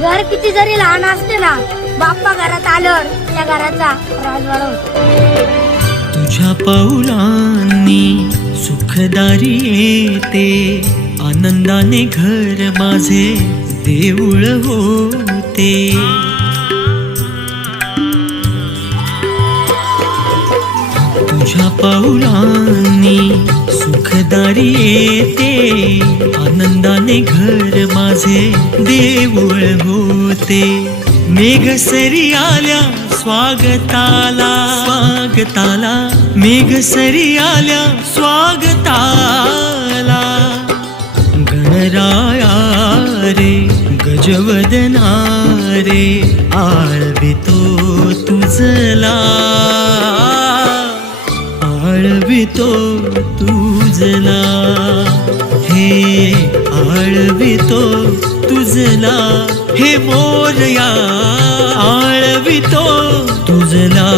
घर किती जरी लहान असते ना, बाप्पा घरात आल्यावर त्या घराचा राजवाडा होतो. तुझ्या पाऊलांनी सुखदारी येते, आनंदाने घर माझे देऊळ होते. तुझ्या पाऊलांनी सुखदारी येते, आनंदाने घर माझे देऊळ होते. मेघसरी आल्या स्वागताला, स्वागताला, मेघसरी आल्या स्वागताला. गणराया रे गजवदना रे, आळवितो तुझला, आळवितो तुझला, हे आळवितो तुझला, हे मोरया आळवितो तुझला.